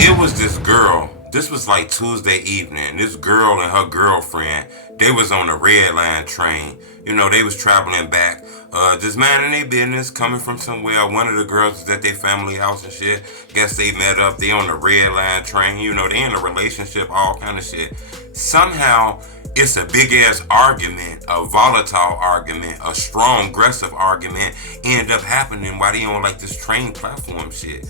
It was this girl. This was like Tuesday evening. This girl and her girlfriend, they was on the red line train. You know, they was traveling back. Just minding their business, coming from somewhere. One of the girls was at their family house and shit. Guess they met up. They on the red line train. You know, they in a relationship, all kind of shit. Somehow, it's a big ass argument, a volatile argument, a strong, aggressive argument end up happening while they on like this train platform shit.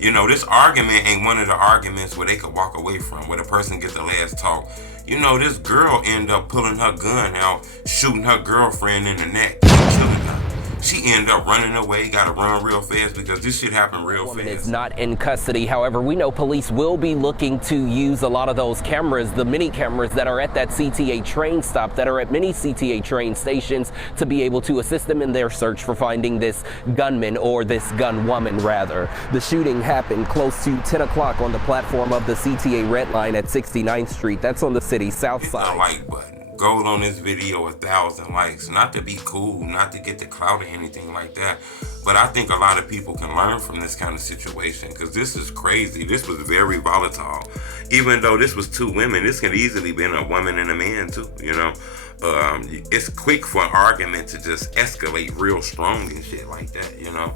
You know, this argument ain't one of the arguments where they could walk away from, where the person gets the last talk. You know, this girl end up pulling her gun out, shooting her girlfriend in the neck, and killing her. She ended up running away, gotta run real fast because this shit happened real Woman is fast. not in custody. However, we know police will be looking to use a lot of those cameras, the mini cameras that are at that CTA train stop, that are at many CTA train stations, to be able to assist them in their search for finding this gunman, or this gun woman rather. The shooting happened close to 10 o'clock on the platform of the CTA Red Line at 69th Street. That's on the city's south Hit the side. like button. Goal on this video 1,000 likes. Not to be cool, not to get the clout or anything like that. But I think a lot of people can learn from this kind of situation because this is crazy. This was very volatile. Even though this was two women, this could easily been a woman and a man too. You know, it's quick for an argument to just escalate real strong and shit like that. You know,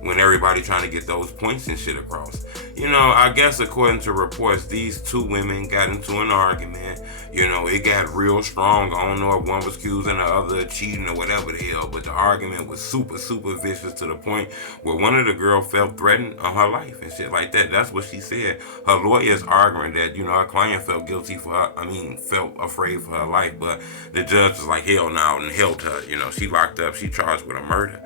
when everybody trying to get those points and shit across. You know, I guess according to reports, these two women got into an argument. You know, it got real strong. I don't know if one was accusing the other of cheating or whatever the hell, but the argument was super, super vicious to the point where one of the girls felt threatened on her life and shit like that. That's what she said. Her lawyer is arguing that, you know, her client felt guilty for her, felt afraid for her life, but the judge was like, hell no, and held her. You know, she locked up, she charged with a murder.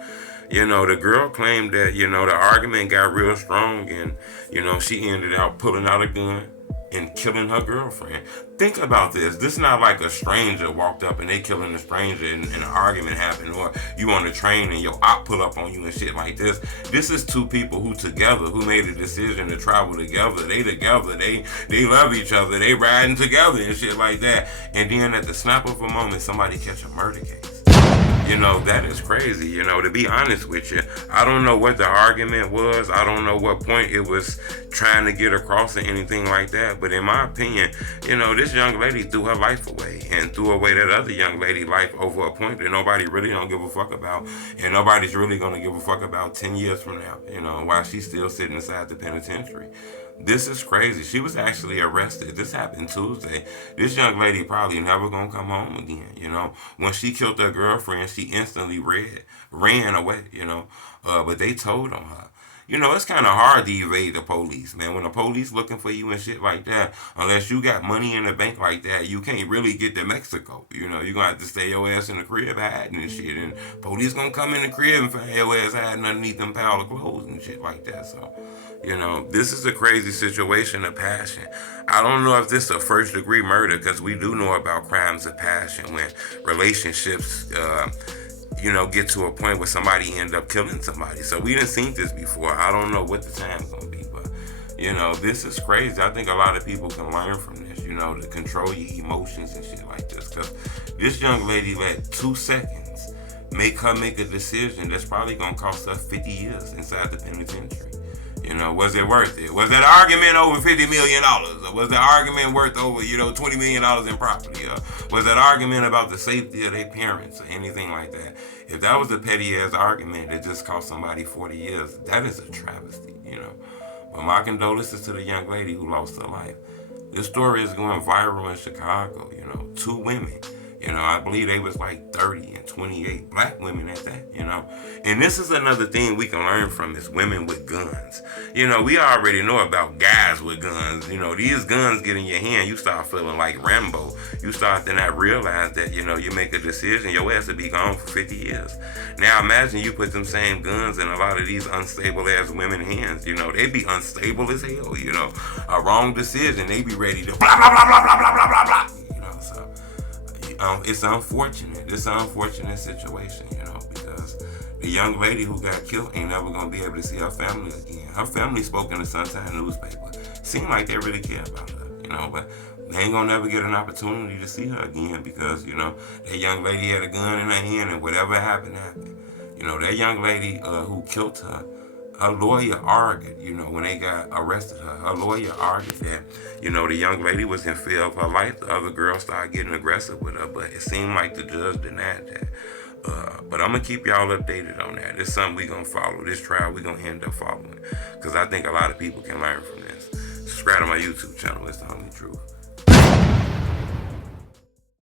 You know, the girl claimed that, you know, the argument got real strong and, you know, she ended up pulling out a gun and killing her girlfriend. Think about this. This is not like a stranger walked up and they killing a stranger and an argument happened, or you on the train and your op pull up on you and shit like this. This is two people who together, who made a decision to travel together. They together. They love each other. They riding together and shit like that. And then at the snap of a moment, somebody catch a murder case. You know, that is crazy. You know, to be honest with you, I don't know what the argument was. I don't know what point it was trying to get across or anything like that. But in my opinion, you know, this young lady threw her life away and threw away that other young lady life over a point that nobody really don't give a fuck about. And nobody's really going to give a fuck about 10 years from now, you know, while she's still sitting inside the penitentiary. This is crazy. She was actually arrested. This happened Tuesday. This young lady probably never gonna come home again. You know, when she killed her girlfriend, she instantly ran away. You know, but they told on her. You know, it's kind of hard to evade the police, man. When the police looking for you and shit like that, unless you got money in the bank like that, you can't really get to Mexico. You know, you're going to have to stay your ass in the crib hiding and shit. And police going to come in the crib and find your ass hiding underneath them pile of clothes and shit like that. So, you know, this is a crazy situation of passion. I don't know if this is a first degree murder because we do know about crimes of passion when relationships, you know, get to a point where somebody end up killing somebody. So we didn't seen this before. I don't know what the time's gonna be, but you know, this is crazy. I think a lot of people can learn from this, you know, to control your emotions and shit like this. Cause this young lady let 2 seconds make her make a decision that's probably gonna cost her 50 years inside the penitentiary. You know, was it worth it? Was that argument over $50 million? Or was that argument worth over, you know, $20 million in property? Or was that argument about the safety of their parents or anything like that? If that was a petty ass argument that just cost somebody 40 years, that is a travesty, you know. But my condolences to the young lady who lost her life. This story is going viral in Chicago, you know. 2 women. You know, I believe they was like 30 and 28, black women at that, you know. And this is another thing we can learn from is women with guns. You know, we already know about guys with guns. You know, these guns get in your hand, you start feeling like Rambo. You start to not realize that, you know, you make a decision, your ass will be gone for 50 years. Now imagine you put them same guns in a lot of these unstable ass women's hands. You know, they be unstable as hell, you know. A wrong decision, they be ready to blah, blah, blah, blah, blah, blah, blah, blah, blah. You know, so it's unfortunate. It's an unfortunate situation, you know, because the young lady who got killed ain't never gonna be able to see her family again. Her family spoke in the Sunshine newspaper. Seemed like they really care about her, you know, but they ain't gonna never get an opportunity to see her again because, you know, that young lady had a gun in her hand and whatever happened, happened. You know, that young lady who killed her, her lawyer argued, when they got arrested her lawyer argued that, the young lady was in fear of her life. The other girl started getting aggressive with her, but it seemed like the judge denied that. But I'm going to keep y'all updated on that. It's something we're going to follow. This trial we're going to end up following. Because I think a lot of people can learn from this. Subscribe to my YouTube channel. It's the only truth.